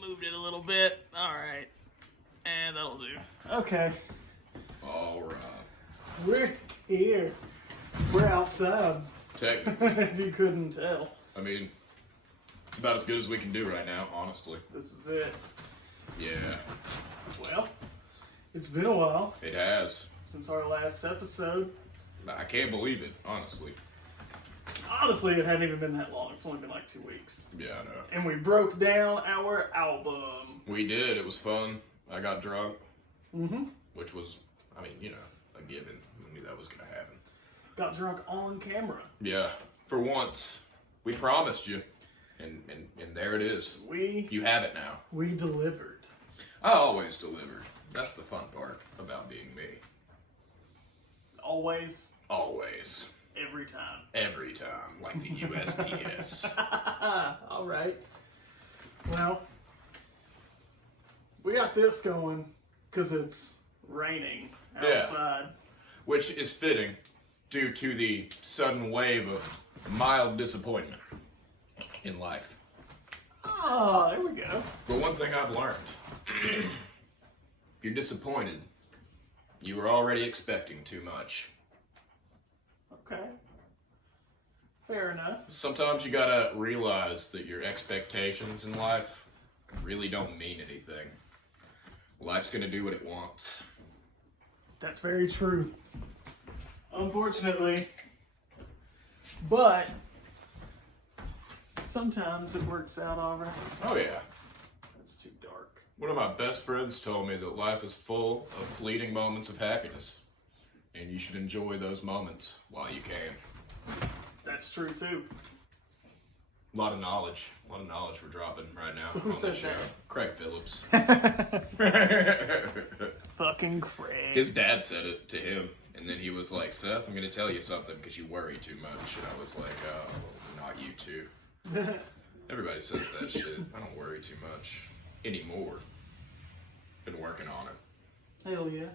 moved it a little bit. All right. And that'll do. Okay. All right. We're here. We're outside. Technically. If you couldn't tell. I mean, about as good as we can do right now, honestly. This is it. Yeah. Well, it's been a while It has. since our last episode. I can't believe it, honestly. Honestly, it hadn't even been that long. It's only been like 2 weeks. Yeah, I know. And we broke down our album. We did. It was fun. I got drunk. Mm-hmm. Which was, I mean, you know, a given. I knew that was going to happen. Got drunk on camera. Yeah. For once, we promised you. And there it is. You have it now. We delivered. I always deliver. That's the fun part about being me. Always. Always. Every time. Every time. Like the USPS. All right. Well, we got this going because it's raining outside. Yeah. Which is fitting due to the sudden wave of mild disappointment in life. Oh, there we go. But one thing I've learned. You're disappointed. You were already expecting too much. Okay. Fair enough. Sometimes you gotta realize that your expectations in life really don't mean anything. Life's gonna do what it wants. That's very true. Unfortunately. But sometimes it works out all right. Oh yeah. That's too dark. One of my best friends told me that life is full of fleeting moments of happiness. And you should enjoy those moments while you can. That's true too. A lot of knowledge we're dropping right now. So who said that? Craig Phillips. Fucking Craig. His dad said it to him, and then he was like, Seth, I'm going to tell you something because you worry too much. And I was like, oh, not you too. Everybody says that shit. I don't worry too much anymore. Been working on it. Hell yeah.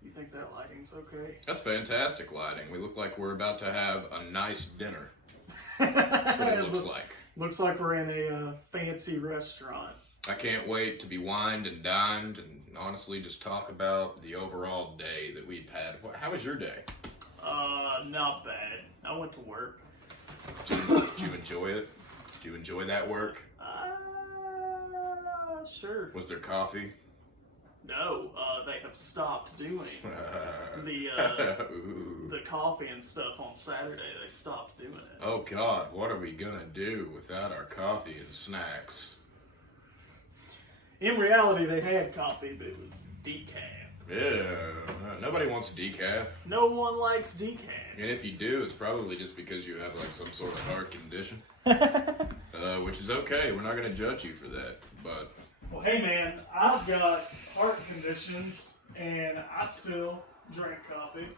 You think that lighting's okay? That's fantastic lighting. We look like we're about to have a nice dinner. That's what it looks like. Looks like we're in a fancy restaurant. I can't wait to be wined and dined and honestly just talk about the overall day that we've had. How was your day? Not bad. I went to work. Did you enjoy it? Did you enjoy that work? Sure. Was there coffee? No, they have stopped doing the coffee and stuff on Saturday. They stopped doing it. Oh God, what are we gonna do without our coffee and snacks? In reality, they had coffee, but it was decaf. Yeah, nobody wants decaf. No one likes decaf. And if you do, it's probably just because you have like some sort of heart condition. Which is okay, we're not gonna judge you for that, but... Well, hey man, I've got heart conditions, and I still drink coffee.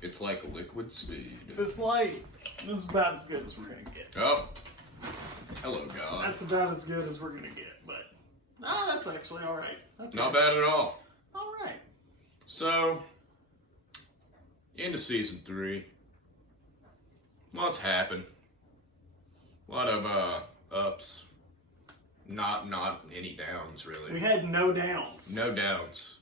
It's like liquid speed. This light is about as good as we're gonna get. Oh, hello God. That's about as good as we're gonna get, but that's actually all right. Okay. Not bad at all. All right. So, into season 3. Lots happened. A lot of ups. Not any downs, really. We had no downs. No downs.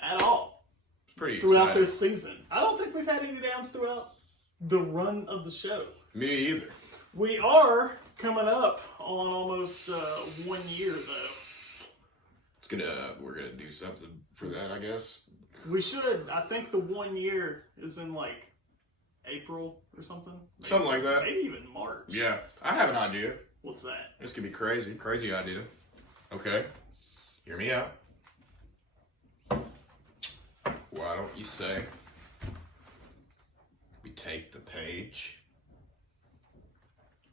At all. It's pretty throughout exciting. this season. I don't think we've had any downs throughout the run of the show. Me either. We are coming up on almost 1 year, though. We're gonna do something for that, I guess. We should. I think the 1 year is in like April or something. Maybe, Something like that. Maybe even March. Yeah, I have an idea. What's that? This could be crazy. Crazy idea. Okay. Hear me out. Why don't you say we take the page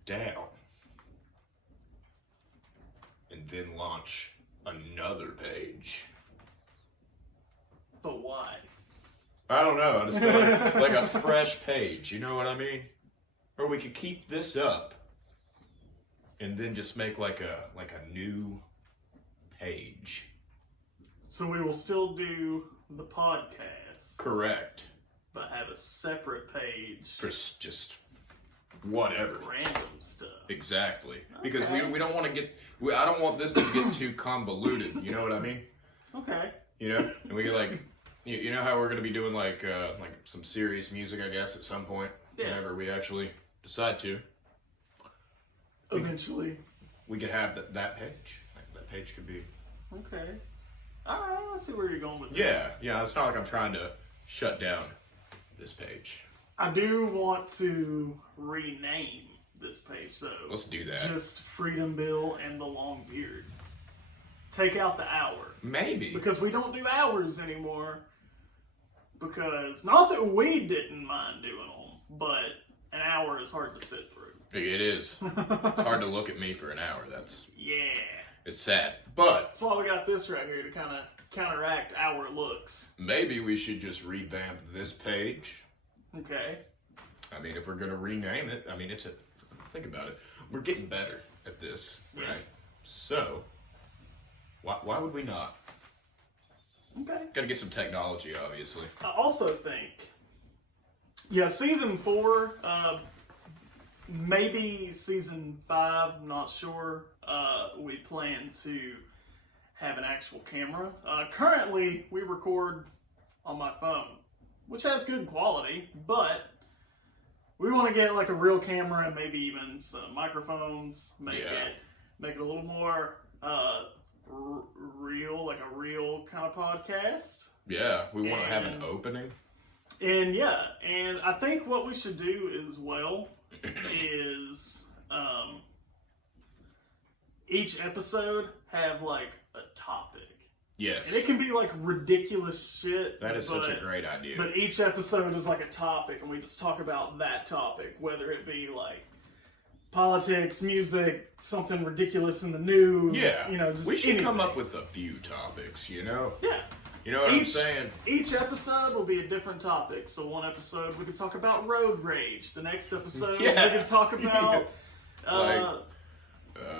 down and then launch another page? But why? I don't know. I just feel like a fresh page. You know what I mean? Or we could keep this up and then just make like a new page. So we will still do the podcast. Correct. But have a separate page. For just whatever. Random stuff. Exactly. Because Okay. we don't want to get... I don't want this to get too convoluted. You know what I mean? Okay. You know? And we get like... You know how we're going to be doing like some serious music, I guess, at some point? Yeah. Whenever we actually decide to. Eventually. We could have that page. Like, that page could be... Okay. Alright, let's see where you're going with this. Yeah. It's not like I'm trying to shut down this page. I do want to rename this page, though. Let's do that. Just Freedom Bill and the Longbeard. Take out the hour. Maybe. Because we don't do hours anymore. Because, not that we didn't mind doing them, but an hour is hard to sit through. It is. It's hard to look at me for an hour. Yeah. It's sad. But That's why we got this right here to kind of counteract our looks. maybe we should just revamp this page. Okay. I mean, if we're going to rename it, I mean, think about it. We're getting better at this, right? Yeah. So, why would we not? Okay. Got to get some technology, obviously. I also think, season 4, maybe season 5, I'm not sure. We plan to have an actual camera. Currently, we record on my phone, which has good quality, but we want to get like a real camera and maybe even some microphones, make it a little more real, like a real kind of podcast. Yeah, we want to have an opening. And and I think what we should do as well is each episode have like a topic. Yes. And it can be like ridiculous shit. That is such a great idea. But each episode is like a topic, and we just talk about that topic, whether it be like politics, music, something ridiculous in the news. Yeah. Just we should anything. come up with a few topics, you know? Yeah. You know what I'm saying? Each episode will be a different topic. So one episode we can talk about road rage. The next episode we can talk about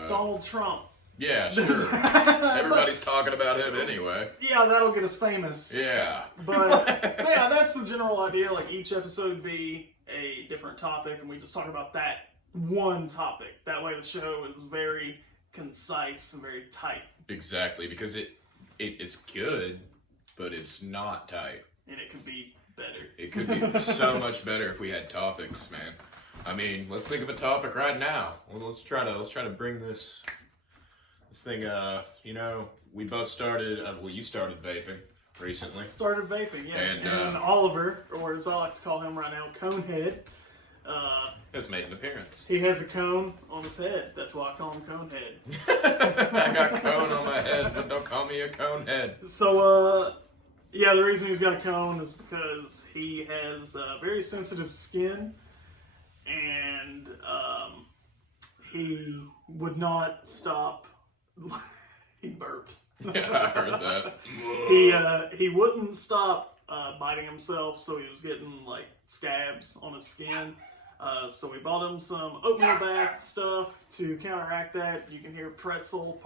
Donald Trump. Yeah, sure. Everybody's talking about him anyway. Yeah, that'll get us famous. Yeah. But that's the general idea. Like each episode be a different topic, and we just talk about that one topic. That way the show is very concise and very tight. Exactly, because it's good, but it's not tight. And it could be better. It could be so much better if we had topics, man. I mean, let's think of a topic right now. Well, let's try to bring this thing. We both started. You started vaping recently. Started vaping, yeah. And Oliver, or as I like to call him right now, Conehead. Has made an appearance. He has a cone on his head. That's why I call him Conehead. I got cone on my head, but don't call me a conehead. So, the reason he's got a cone is because he has very sensitive skin, and he would not stop. He burped. Yeah, I heard that. He wouldn't stop biting himself, so he was getting like scabs on his skin. So we bought him some oatmeal bath stuff to counteract that. You can hear Pretzel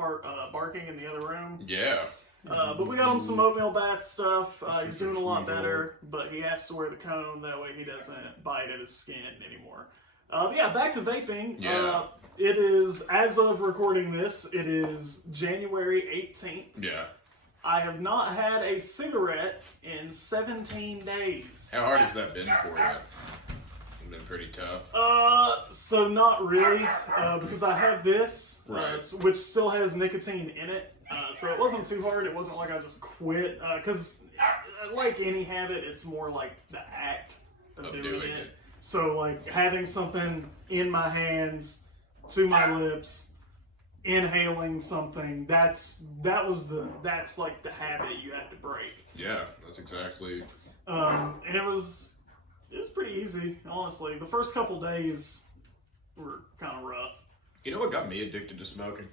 barking in the other room. Yeah. But we got him some oatmeal bath stuff. He's doing a lot better, but he has to wear the cone. That way he doesn't bite at his skin anymore. Back to vaping. Yeah. It is, as of recording this, it is January 18th. Yeah. I have not had a cigarette in 17 days. How hard has that been for you? It's been pretty tough. So not really, because I have this, Right. which still has nicotine in it. So it wasn't too hard. It wasn't like I just quit. Because like any habit, it's more like the act of doing it. So like having something in my hands, to my lips, inhaling something, that's like the habit you have to break. Yeah, that's exactly. And it was pretty easy, honestly. The first couple days were kind of rough. You know what got me addicted to smoking?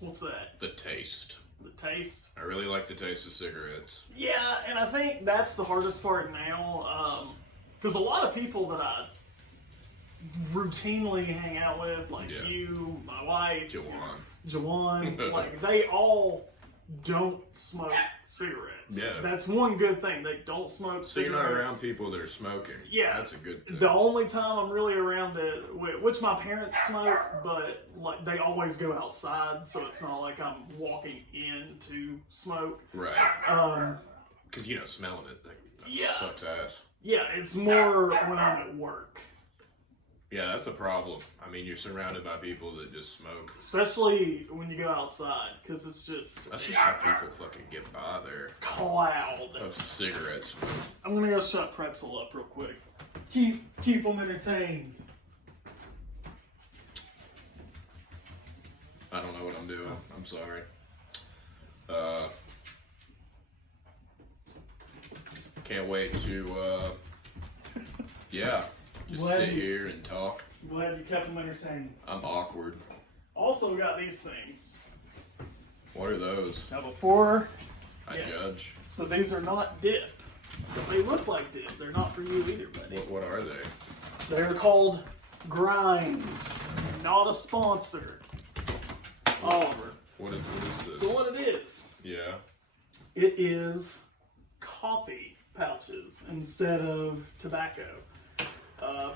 What's that? The taste. The taste? I really like the taste of cigarettes. Yeah, and I think that's the hardest part now, because a lot of people that I routinely hang out with, like you, my wife, Jawan. Jawan, like they all don't smoke cigarettes. Yeah. That's one good thing. They don't smoke cigarettes. So you're not around people that are smoking. Yeah. That's a good thing. The only time I'm really around it, which my parents smoke, but like they always go outside, so it's not like I'm walking in to smoke. Right. Because, smelling it, that Yeah. sucks ass. Yeah, it's more when I'm at work. Yeah, that's a problem. I mean, you're surrounded by people that just smoke. Especially when you go outside, because it's just... That's just how people fucking get by there. Cloud. Of cigarette smoke. I'm gonna go shut Pretzel up real quick. Keep them entertained. I don't know what I'm doing. I'm sorry. Can't wait to, just sit here and talk. Glad you kept them entertained. I'm awkward. Also got these things. What are those? Now before... I judge. So these are not dip. They look like dip. They're not for you either, buddy. What are they? They're called Grinds. Not a sponsor. Oliver. What is this? So what it is, Yeah. it is coffee pouches instead of tobacco.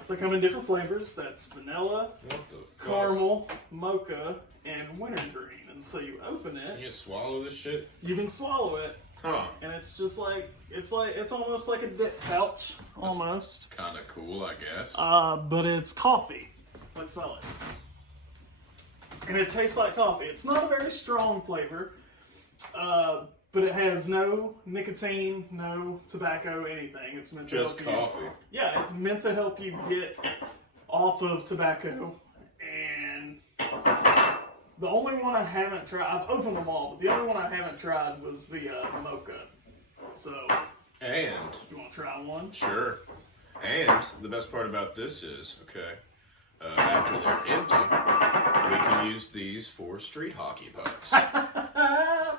They come in different flavors. That's vanilla, What the fuck? caramel, mocha, and wintergreen. And so you open it. You swallow this shit? You can swallow it, Huh. and it's just like it's almost like a dip pouch, almost. Kind of cool, I guess. But it's coffee. Like, smell it. And it tastes like coffee. It's not a very strong flavor, but it has no nicotine, no tobacco, anything. It's meant to Just help coffee. Yeah, it's meant to help you get off of tobacco. And the only one I haven't tried, I've opened them all, but the only one I haven't tried was the mocha. So, And, you want to try one? sure. And the best part about this is, after they're empty, we can use these for street hockey pucks,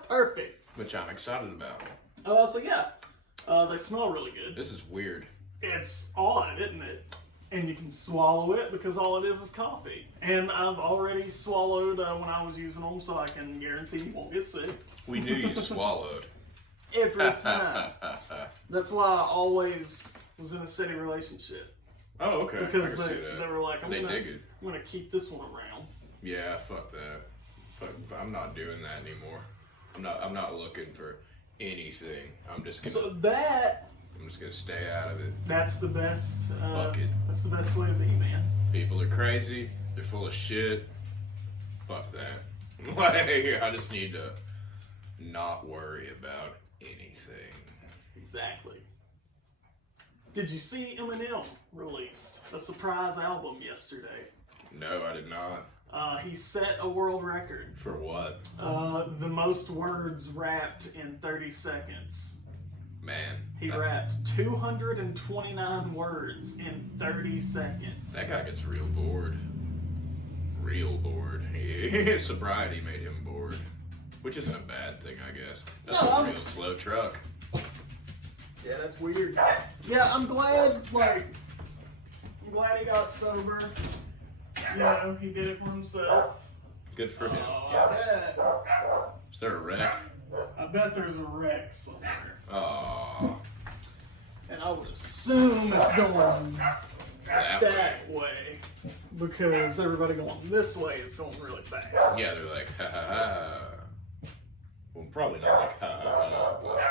Perfect. which I'm excited about. So yeah, they smell really good. This is weird. It's odd, isn't it? And you can swallow it because all it is coffee. And I've already swallowed when I was using them, so I can guarantee you won't get sick. We knew you swallowed. Every time. That's why I always was in a steady relationship. Oh, okay. Because I can see that. they were like, I'm dig it. gonna keep this one around. Yeah, fuck that. I'm not doing that anymore. I'm not looking for anything. I'm just gonna stay out of it. That's the best. Fuck it. That's the best way to be, man. People are crazy. They're full of shit. Fuck that. Like, I just need to not worry about anything. Exactly. Did you see Eminem released a surprise album yesterday? No, I did not. He set a world record. For what? The most words rapped in 30 seconds. Man. He rapped 229 words in 30 seconds. That guy gets real bored. Real bored. Sobriety made him bored. Which isn't a bad thing, I guess. That's a real slow truck. Yeah, that's weird. Yeah, I'm glad he got sober. You know, he did it for himself. Good for him. Is there a wreck? I bet there's a wreck somewhere. Aww. And I would assume it's going That way. Because everybody going this way is going really fast. Yeah, they're like, ha ha ha. Well, probably not like, ha ha ha. But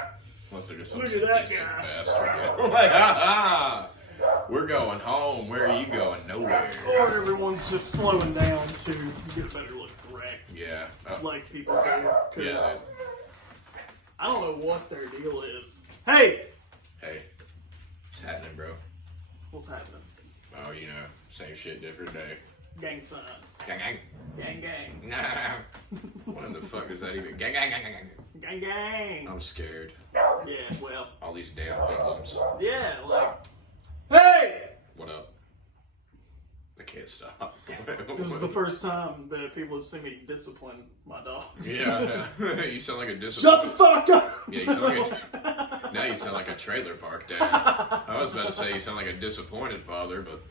unless they're just some Look at that sadistic guy. bastard. Like, ha ha. We're going home. Where are you going? Nowhere. Or everyone's just slowing down to get a better look at the wreck. Yeah. Like people do. Yeah. I don't know what their deal is. Hey! Hey. What's happening, bro? What's happening? Oh, you know, same shit, different day. Gang sign. Gang, gang. Gang gang. Nah. What in the fuck is that even? Gang, gang, gang, gang, gang. Gang gang. I'm scared. Yeah, well. All these damn hoodlums. Yeah, like. Hey! What up? I can't stop. This is the first time that people have seen me discipline my dogs. Yeah, you sound like a Shut the fuck up! Yeah, you sound like now you sound like a trailer park dad. I was about to say you sound like a disappointed father, but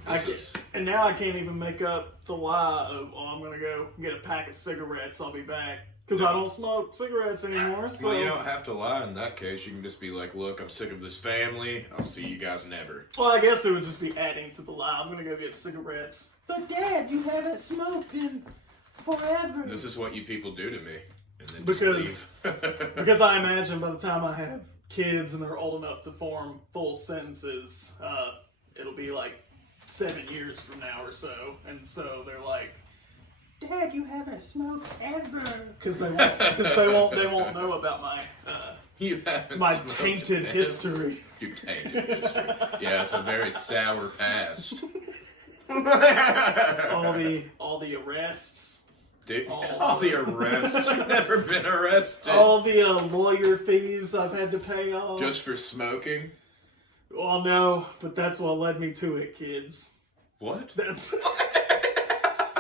and now I can't even make up the lie of, oh, I'm gonna go get a pack of cigarettes, I'll be back. Because I don't smoke cigarettes anymore, so... Well, you don't have to lie in that case. You can just be like, look, I'm sick of this family. I'll see you guys never. Well, I guess it would just be adding to the lie. I'm gonna go get cigarettes. But Dad, you haven't smoked in forever. This is what you people do to me. And then Because leave. because I imagine by the time I have kids and they're old enough to form full sentences, it'll be like 7 years from now or so. And so they're like, Dad, you haven't smoked ever. Because they won't know about my my tainted history. Your tainted history. Yeah, it's a very sour past. all the arrests. Dude, all the arrests. You've never been arrested. All the lawyer fees I've had to pay off. Just for smoking? Well, no, but that's what led me to it, kids. What? That's...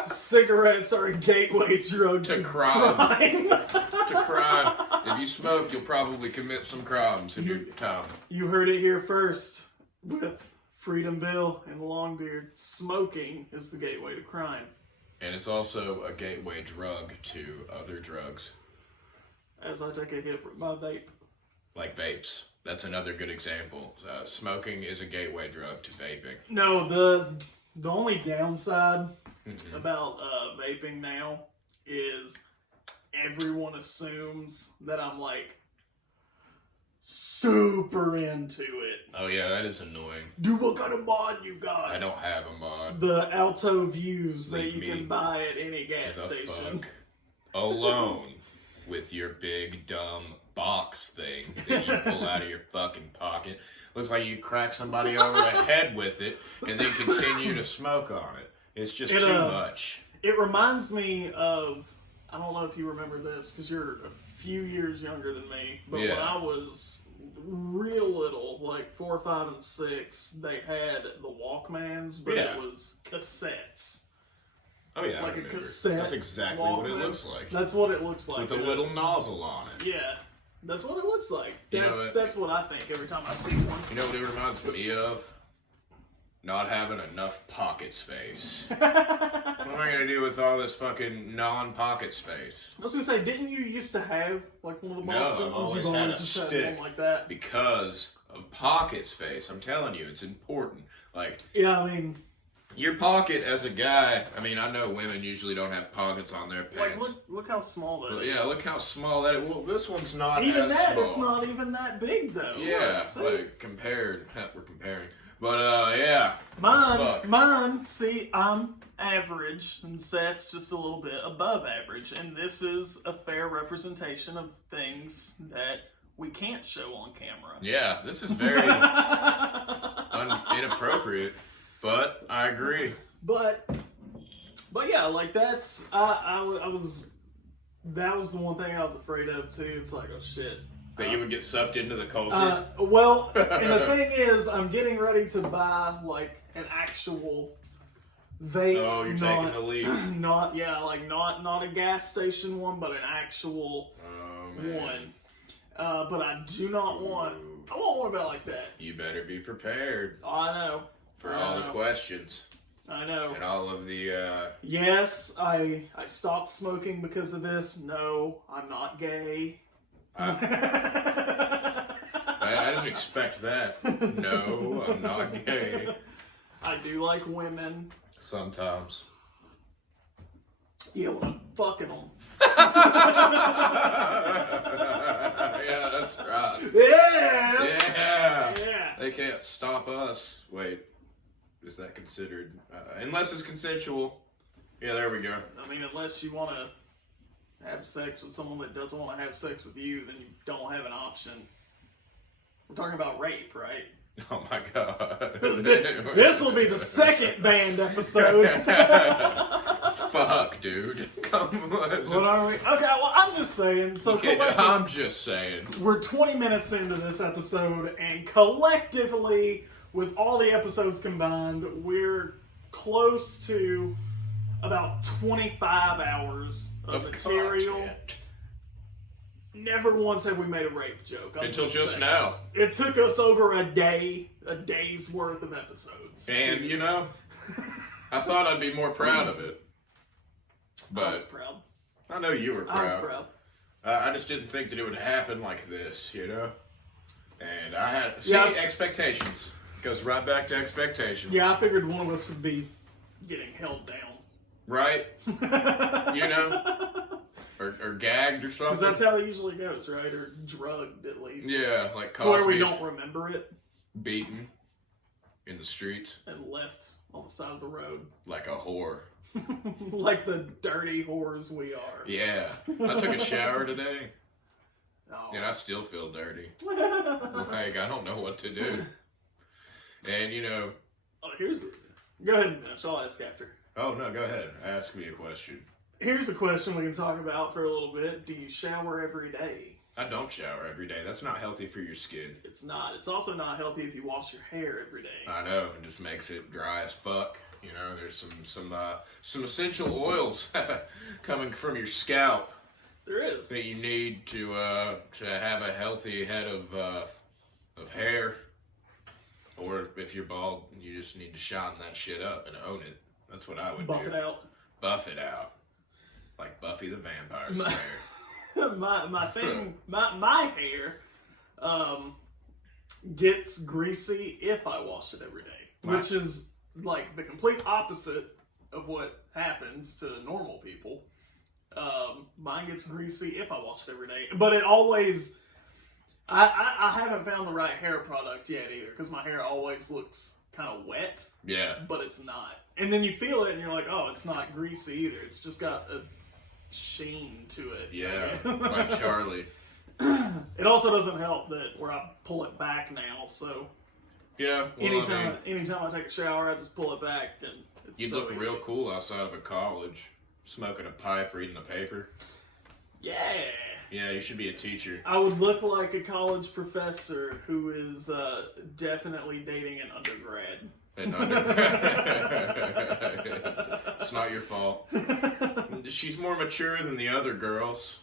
Cigarettes are a gateway drug to crime. To crime. If you smoke, you'll probably commit some crimes in your time. You heard it here first with Freedom Bill and Longbeard. Smoking is the gateway to crime. And it's also a gateway drug to other drugs. As I take a hit with my vape. Like vapes. That's another good example. Smoking is a gateway drug to vaping. No, the only downside about vaping now is everyone assumes that I'm like super into it. Oh yeah, that is annoying. Dude, what kind of mod you got? I don't have a mod. The Alto Views that Leave you me can buy at any gas the station. Fuck alone with your big dumb box thing that you pull out of your fucking pocket. Looks like you crack somebody over the head with it and then continue to smoke on it. It's just too much. It reminds me of, I don't know if you remember this because you're a few years younger than me, but when I was real little, like 4, 5, and 6, they had the Walkmans, but it was cassettes. Oh yeah, like I remember. A cassette. That's exactly Walkman. what it looks like. That's what it looks like. With a little nozzle on it. Yeah. That's what it looks like. That's what I think every time I see one. You know what it reminds me of? Not having enough pocket space. What am I gonna do with all this fucking non-pocket space? I was gonna say, didn't you used to have like one of the boxes? No, I've always had a stick like that because of pocket space. I'm telling you, it's important. Like, yeah, I mean, your pocket as a guy. I mean, I know women usually don't have pockets on their pants. like look how small that is. Yeah, look how small that is. Well, this one's not even as that. small. It's not even that big though. Yeah, like compared. We're comparing. But, yeah. Mine, see, I'm average, and Seth's just a little bit above average, and this is a fair representation of things that we can't show on camera. Yeah, this is very inappropriate, but I agree. But yeah, like that's, that was the one thing I was afraid of, too. It's like, oh, shit. That you would get sucked into the culture? Well, and the thing is, I'm getting ready to buy, like, an actual vape. Oh, you're taking the lead. Not a gas station one, but an actual one. But I do not want, I want one about like that. You better be prepared. I know. For all the questions. I know. And all of the, Yes, I stopped smoking because of this. No, I'm not gay. I didn't expect that. No, I'm not gay. I do like women. Sometimes. Yeah, when I'm fucking them. Yeah, that's right. Yeah! Yeah! They can't stop us. Wait, is that considered? Unless it's consensual. Yeah, there we go. I mean, unless you want to have sex with someone that doesn't want to have sex with you, then you don't have an option. We're talking about rape, right? Oh my god. This will be the second banned episode. Fuck, dude. Come on. What are we? Okay, well, I'm just saying. So I'm just saying. We're 20 minutes into this episode, and collectively, with all the episodes combined, we're close to about 25 hours of material. Content. Never once have we made a rape joke. Until just now. It took us over a day's worth of episodes. And, you know, I thought I'd be more proud of it. But I was proud. I know you were proud. I was proud. I just didn't think that it would happen like this, you know? And I had, expectations. Goes right back to expectations. Yeah, I figured one of us would be getting held down. Right? You know? Or gagged or something. Because that's how it usually goes, right? Or drugged, at least. Yeah, like to where we don't remember it. Beaten in the streets. And left on the side of the road. Like a whore. Like the dirty whores we are. Yeah. I took a shower today. Oh. And I still feel dirty. Like, I don't know what to do. And, you know... Oh, go ahead and finish. I'll ask after. Oh, no, go ahead. Ask me a question. Here's a question we can talk about for a little bit. Do you shower every day? I don't shower every day. That's not healthy for your skin. It's not. It's also not healthy if you wash your hair every day. I know. It just makes it dry as fuck. You know, there's some essential oils coming from your scalp. There is. That you need to have a healthy head of hair. Or if you're bald, you just need to shine that shit up and own it. That's what I would do. Buff it out. Buff it out. Like Buffy the Vampire Slayer. my hair gets greasy if I wash it every day, which is like the complete opposite of what happens to normal people. Mine gets greasy if I wash it every day, but it always. I haven't found the right hair product yet either, because my hair always looks kind of wet. Yeah. But it's not. And then you feel it and you're like, oh, it's not greasy either. It's just got a sheen to it. Yeah, like Charlie. It also doesn't help that where I pull it back now, so... Yeah, well, anytime I take a shower, I just pull it back, and it's you look real cool outside of a college, smoking a pipe, reading a paper. Yeah. Yeah, you should be a teacher. I would look like a college professor who is definitely dating an undergrad. An undergrad. It's not your fault. She's more mature than the other girls.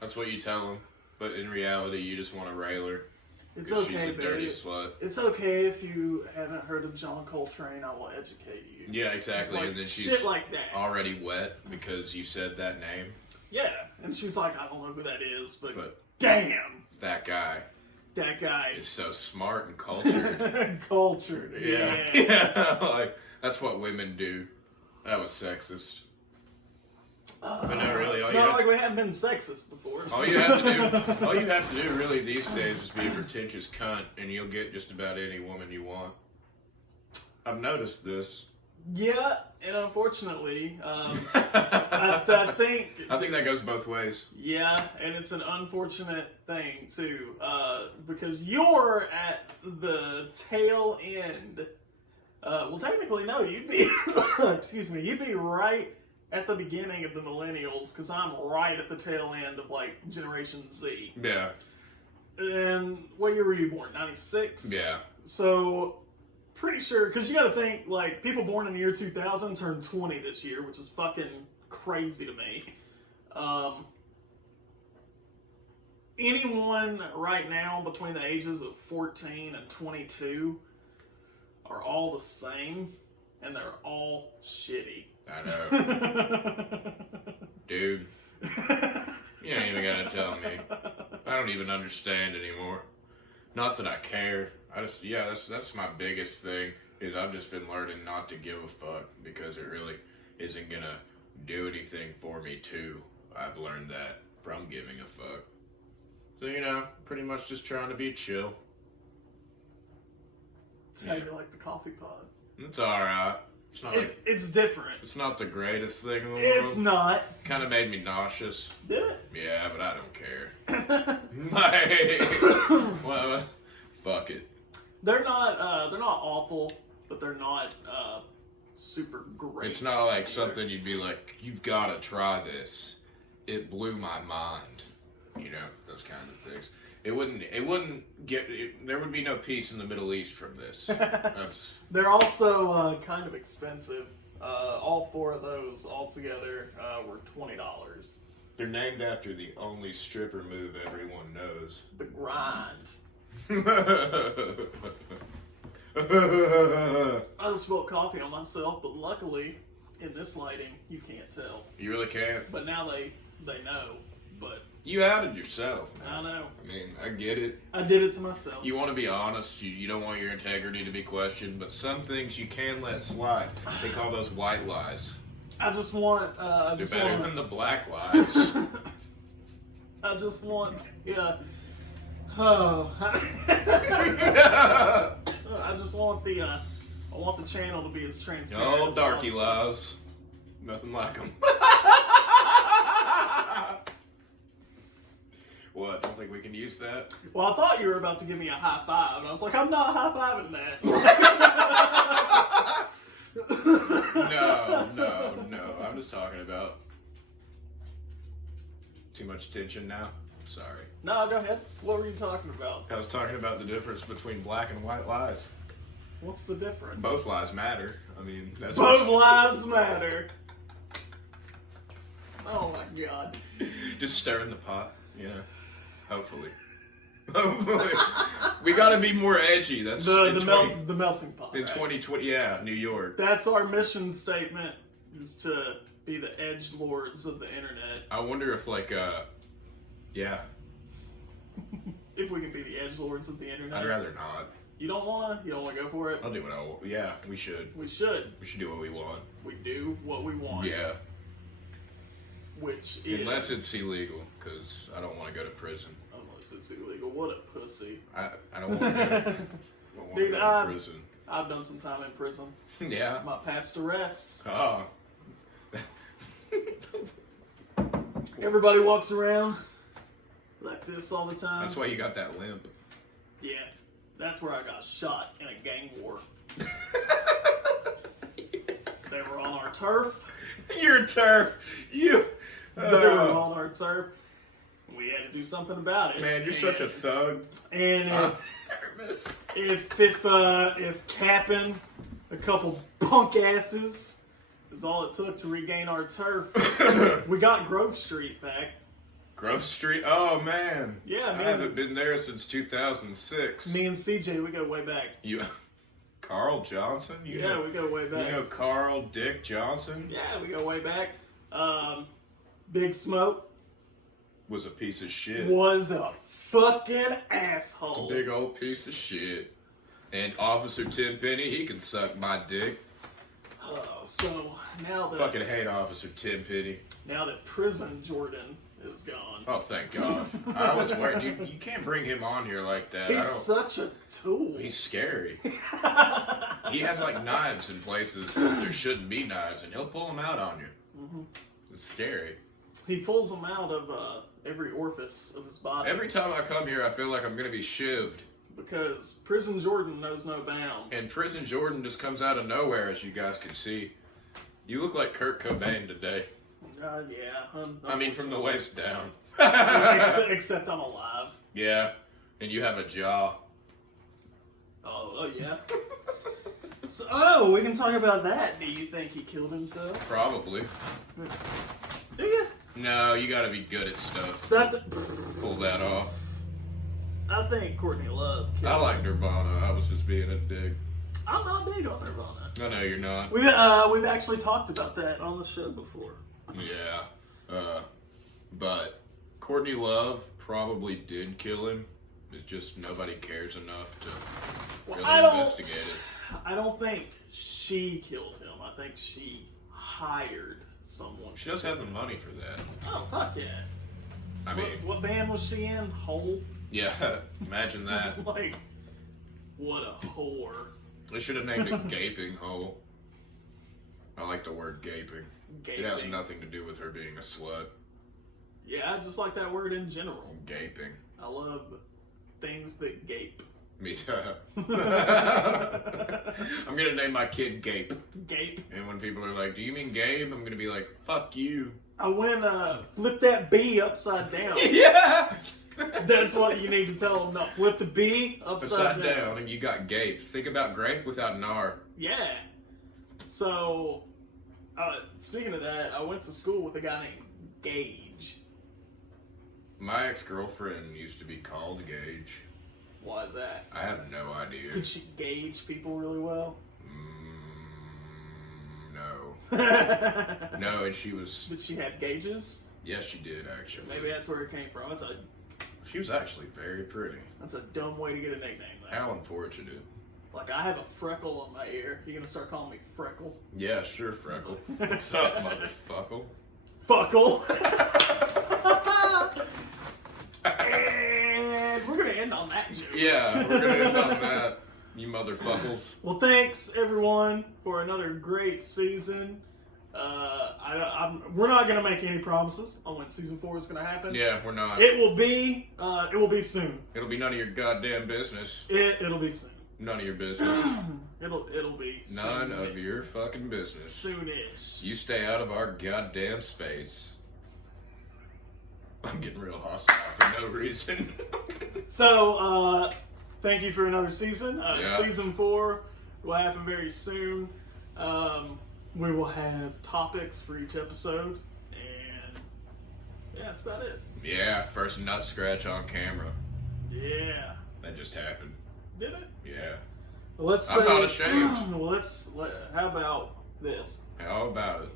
That's what you tell them. But in reality, you just want to rail her. It's okay, she's a baby. dirty slut. It's okay if you haven't heard of John Coltrane. I will educate you. Yeah, exactly. Like, and then she's shit like that. Already wet because you said that name. Yeah, and she's like, I don't know who that is, but damn, that guy is so smart and cultured. Cultured, yeah. Yeah, like that's what women do. That was sexist. But no, really, it's not like we haven't been sexist before. So. All you have to do, really, these days is be a pretentious cunt, and you'll get just about any woman you want. I've noticed this. Yeah, and unfortunately, I think that goes both ways. Yeah, and it's an unfortunate thing too, because you're at the tail end. Well, technically, no, you'd be excuse me, you'd be right at the beginning of the millennials, because I'm right at the tail end of like Generation Z. Yeah. And what year were you born? 96. Yeah. So. Pretty sure, because you got to think, like, people born in the year 2000 turned 20 this year, which is fucking crazy to me. Anyone right now between the ages of 14 and 22 are all the same, and they're all shitty. I know. Dude. You ain't even gotta tell me. I don't even understand anymore. Not that I care. That's my biggest thing, is I've just been learning not to give a fuck, because it really isn't gonna do anything for me too. I've learned that from giving a fuck. So, you know, pretty much just trying to be chill. It's how you like the coffee pod. It's alright. It's different. It's not the greatest thing in the world. It's not. Kind of made me nauseous. Did it? Yeah, but I don't care. Well, fuck it. They're not awful, but they're not super great. It's not like something you'd be like, you've got to try this. It blew my mind. You know, those kinds of things. There would be no peace in the Middle East from this. They're also kind of expensive. All four of those altogether were $20. They're named after the only stripper move everyone knows. The grind. I just spilled coffee on myself, but luckily, in this lighting, you can't tell. You really can't? But now they know But You outed yourself, man. I know. I mean, I get it. I did it to myself. You want to be honest. You don't want your integrity to be questioned, but some things you can let slide. They call those white lies. I just want. They're better than the black lies. I just want. Yeah. Oh. I just want the. I want the channel to be as transparent. Oh, as darky possible. lies. Nothing like them. What? Don't think we can use that? Well, I thought you were about to give me a high five, and I was like, I'm not high-fiving that. No. I'm just talking about too much attention now. Sorry. No, go ahead. What were you talking about? I was talking about the difference between black and white lies. What's the difference? Both lies matter. I mean, that's Both lies matter. Oh my god. Just stirring the pot, you know. Hopefully. We gotta be more edgy. That's The in melting pot. in right? 2020. Yeah, New York. That's our mission statement, is to be the edgelords of the internet. I wonder if yeah, If we can be the edgelords of the internet. I'd rather not. You don't wanna? You don't wanna go for it? I'll do what I want. Yeah, we should. We should. We should do what we want. We do what we want. Yeah, Which is... unless it's illegal, because I don't want to go to prison. Unless it's illegal. What a pussy. I don't want to go. Dude, go to prison. I've done some time in prison. Yeah. My past arrests. Oh. Everybody walks around like this all the time. That's why you got that limp. Yeah. That's where I got shot in a gang war. They were on our turf. Your turf. You. They were on our turf. We had to do something about it. Man, you're such a thug. And Nervous. if capping a couple punk asses is all it took to regain our turf, we got Grove Street back. Grove Street. Oh man. Yeah, I man. haven't been there since 2006. Me and CJ, we go way back. You, Carl Johnson. We go way back. You know Carl Dick Johnson Yeah, we go way back. Big Smoke was a piece of shit. was a fucking asshole. Big old piece of shit. And Officer Tenpenny, he can suck my dick. Oh, so now that Fucking hate Officer Tenpenny. Prison Jordan is gone, Oh, thank God. I was worried. You can't bring him on here like that. he's such a tool. He's scary. He has like knives in places that there shouldn't be knives, and he'll pull them out on you. Mm-hmm. It's scary. He pulls them out of every orifice of his body. Every time I come here, I feel like I'm gonna be shivved. Because Prison Jordan knows no bounds. And Prison Jordan just comes out of nowhere, as you guys can see. You look like Kurt Cobain today. Yeah. I mean, from the waist down. Except I'm alive. Yeah, and you have a jaw. Oh yeah. So, we can talk about that. Do you think he killed himself? Probably. Do you? No, you gotta be good at stuff. So Pull that off. I think Courtney Love killed I like Nirvana. I was just being a dick. I'm not big on Nirvana. I know you're not. We've actually talked about that on the show before. Yeah. But Courtney Love probably did kill him. It's just nobody cares enough to really investigate it. I don't think she killed him. I think she hired someone. She does have the money for that. Oh, fuck yeah. I mean, What band was she in? Hole? yeah, imagine that. Like, what a whore. They should have named it Gaping Hole. I like the word gaping. Gaping. It has nothing to do with her being a slut. Yeah, I just like that word in general. Gaping. I love things that gape. Me too. I'm gonna name my kid Gape. Gape. And when people are like, do you mean Gabe? I'm gonna be like, fuck you. I went, flip that B upside down. Yeah! That's what you need to tell them. No, flip the B upside down. And you got Gape. Think about grape without an R. Yeah. So, speaking of that, I went to school with a guy named Gage. My ex-girlfriend used to be called Gage. Why is that? I have no idea. Could she gauge people really well? No. No, and she was... Did she have gauges? Yes, she did, actually. Maybe that's where it came from. She was actually very pretty. That's a dumb way to get a nickname, though. How unfortunate. Like, I have a freckle on my ear. You gonna start calling me Freckle? Yeah, sure, Freckle. What's up, motherfuckle? Fuckle! And we're gonna end on that joke. Yeah, we're gonna end on that, you motherfuckles. Well, thanks, everyone, for another great season. We're not gonna make any promises on when season 4 is gonna happen. Yeah, we're not. It will be soon. It'll be none of your goddamn business. It'll be soon. None of your business. It'll be None of your fucking business. Soonish. You stay out of our goddamn space. I'm getting real hostile for no reason. So, thank you for another season. Yeah. Season 4 will happen very soon. We will have topics for each episode, and yeah, that's about it. Yeah, first nut scratch on camera. Yeah. That just happened. Did it? Yeah. Well, I'm not ashamed. Well, how about this? How about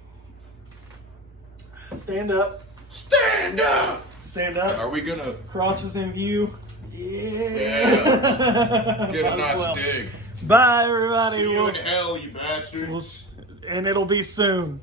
it? Stand up. Stand up! Stand up. Are we gonna... Crotches in view. Yeah. Get a nice dig. Bye, everybody. See you in hell, you bastards. And it'll be soon.